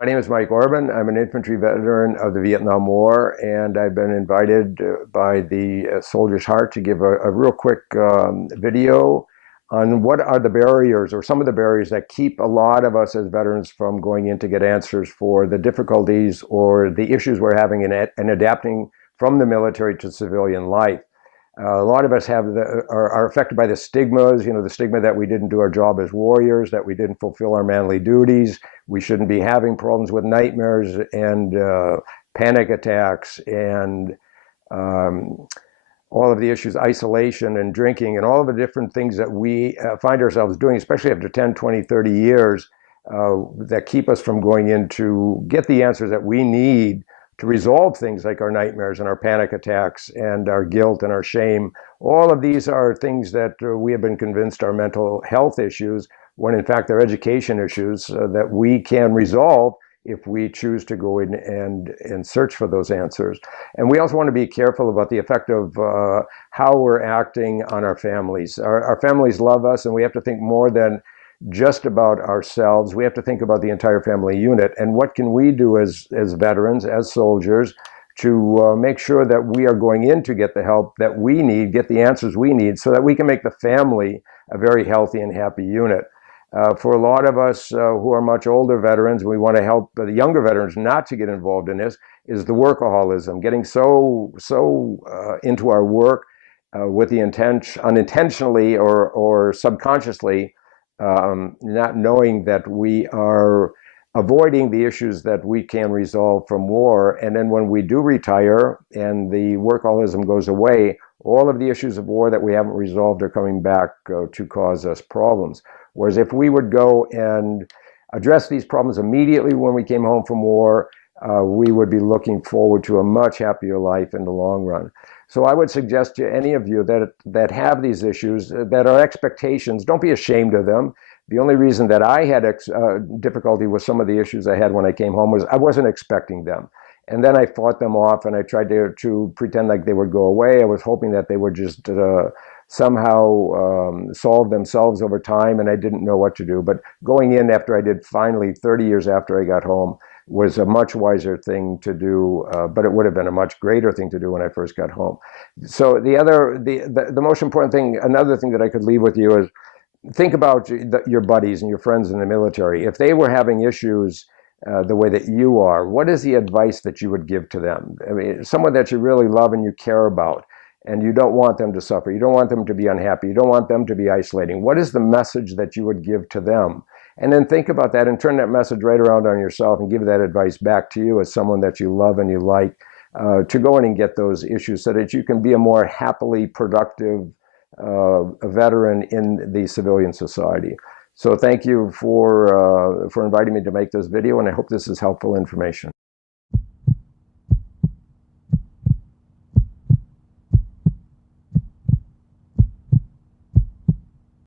My name is Mike Orban. I'm an infantry veteran of the Vietnam War, and I've been invited by the Soldier's Heart to give a real quick video on what are the barriers or some of the barriers that keep a lot of us as veterans from going in to get answers for the difficulties or the issues we're having in adapting from the military to civilian life. A lot of us are affected by the stigmas, the stigma that we didn't do our job as warriors, that we didn't fulfill our manly duties, we shouldn't be having problems with nightmares and panic attacks and all of the issues, isolation and drinking and all of the different things that we find ourselves doing, especially after 10, 20, 30 years, that keep us from going in to get the answers that we need to resolve things like our nightmares and our panic attacks and our guilt and our shame. All of these are things that we have been convinced are mental health issues, when in fact they're education issues that we can resolve if we choose to go in and search for those answers. And we also want to be careful about the effect of how we're acting on our families. Our families love us, and we have to think more than just about ourselves. We have to think about the entire family unit, and what can we do as veterans, as soldiers, to make sure that we are going in to get the help that we need, get the answers we need, so that we can make the family a very healthy and happy unit. For a lot of us who are much older veterans, we want to help the younger veterans not to get involved in this, is the workaholism, getting so into our work with the unintentionally or subconsciously, not knowing that we are avoiding the issues that we can resolve from war. And then when we do retire and the workaholism goes away, all of the issues of war that we haven't resolved are coming back to cause us problems. Whereas if we would go and address these problems immediately when we came home from war, we would be looking forward to a much happier life in the long run. So I would suggest to any of you that have these issues, that are expectations, don't be ashamed of them. The only reason that I had difficulty with some of the issues I had when I came home was I wasn't expecting them. And then I fought them off, and I tried to pretend like they would go away. I was hoping that they would just somehow solve themselves over time, and I didn't know what to do. But going in after I did, finally 30 years after I got home, was a much wiser thing to do, but it would have been a much greater thing to do when I first got home. So the most important thing, another thing that I could leave with you is, think about your buddies and your friends in the military. If they were having issues the way that you are, what is the advice that you would give to them? I mean, someone that you really love and you care about, and you don't want them to suffer. You don't want them to be unhappy. You don't want them to be isolating. What is the message that you would give to them? And then think about that and turn that message right around on yourself and give that advice back to you as someone that you love and you like, to go in and get those issues so that you can be a more happily productive a veteran in the civilian society. So thank you for inviting me to make this video, and I hope this is helpful information.